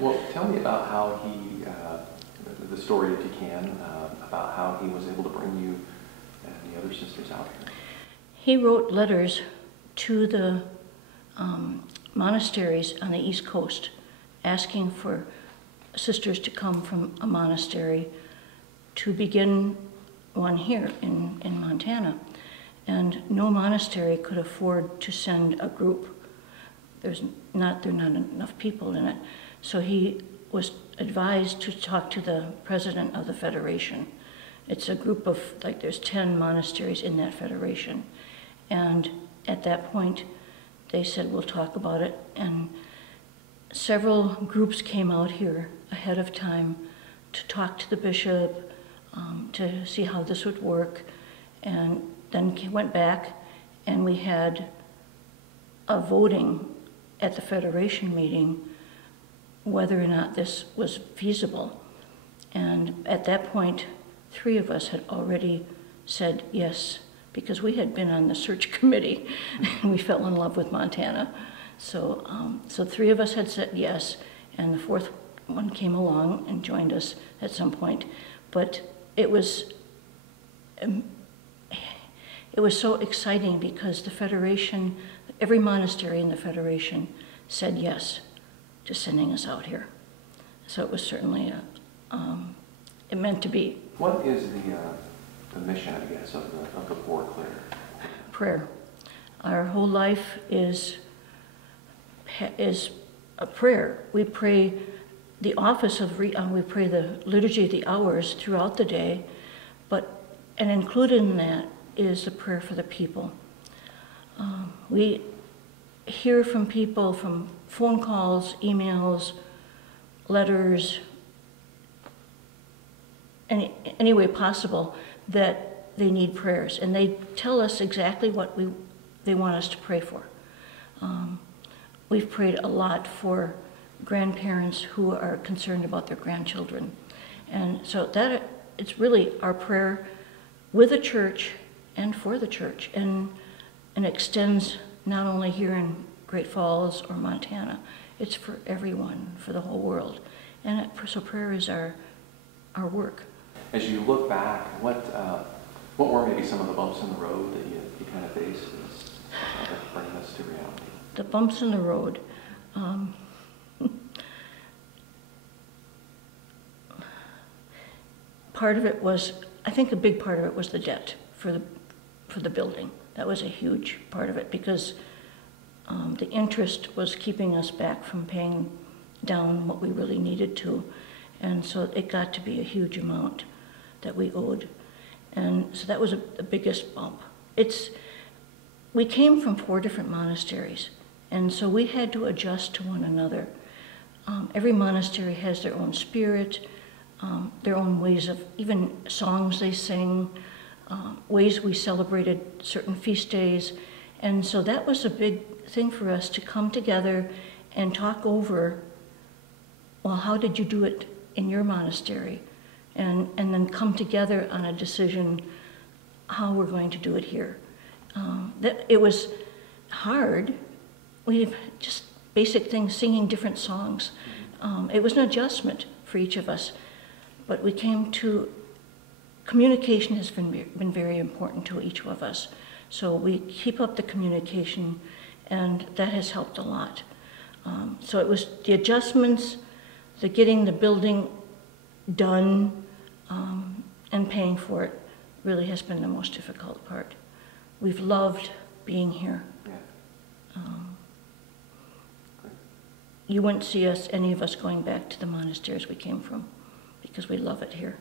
Well, tell me about how he, the story if you can, about how he was able to bring you and the other sisters out here. He wrote letters to the monasteries on the East Coast asking for sisters to come from a monastery to begin one here in Montana. And no monastery could afford to send a group. There are not enough people in it. So he was advised to talk to the president of the federation. It's a group of, like, there's 10 monasteries in that federation. And at that point, they said, we'll talk about it. And several groups came out here ahead of time to talk to the bishop, to see how this would work. And then went back, and we had a voting at the federation meeting whether or not this was feasible. And at that point, 3 of us had already said yes, because we had been on the search committee and we fell in love with Montana. So 3 of us had said yes, and the 4th one came along and joined us at some point. But it was so exciting because the Federation, every monastery in the Federation said yes to sending us out here. So it was certainly, it meant to be. What is the mission, I guess, of the Poor Clare? Prayer. Our whole life is a prayer. We pray the office of, we pray the Liturgy of the Hours throughout the day, and included in that is the prayer for the people. We hear from people from phone calls, emails, letters, any way possible that they need prayers. And they tell us exactly what they want us to pray for. We've prayed a lot for grandparents who are concerned about their grandchildren. And so that it's really our prayer with the church and for the church, and extends not only here in Great Falls or Montana, it's for everyone, for the whole world. And so prayer is our work. As you look back, what were maybe some of the bumps in the road that you kind of faced as bringing us to reality? The bumps in the road. Part of it was, I think a big part of it was the debt for the building. That was a huge part of it because the interest was keeping us back from paying down what we really needed to. And so it got to be a huge amount that we owed. And so that was the biggest bump. We came from 4 different monasteries, and so we had to adjust to one another. Every monastery has their own spirit, their own ways of, even songs they sing, ways we celebrated certain feast days. And so that was a big thing for us to come together and talk over, well, how did you do it in your monastery? And then come together on a decision how we're going to do it here. It was hard. We've just basic things, singing different songs. It was an adjustment for each of us. But we came to, communication has been very important to each of us. So we keep up the communication, and that has helped a lot. So it was the adjustments, the getting the building done, and paying for it really has been the most difficult part. We've loved being here. Yeah. You wouldn't see any of us going back to the monasteries we came from, because we love it here.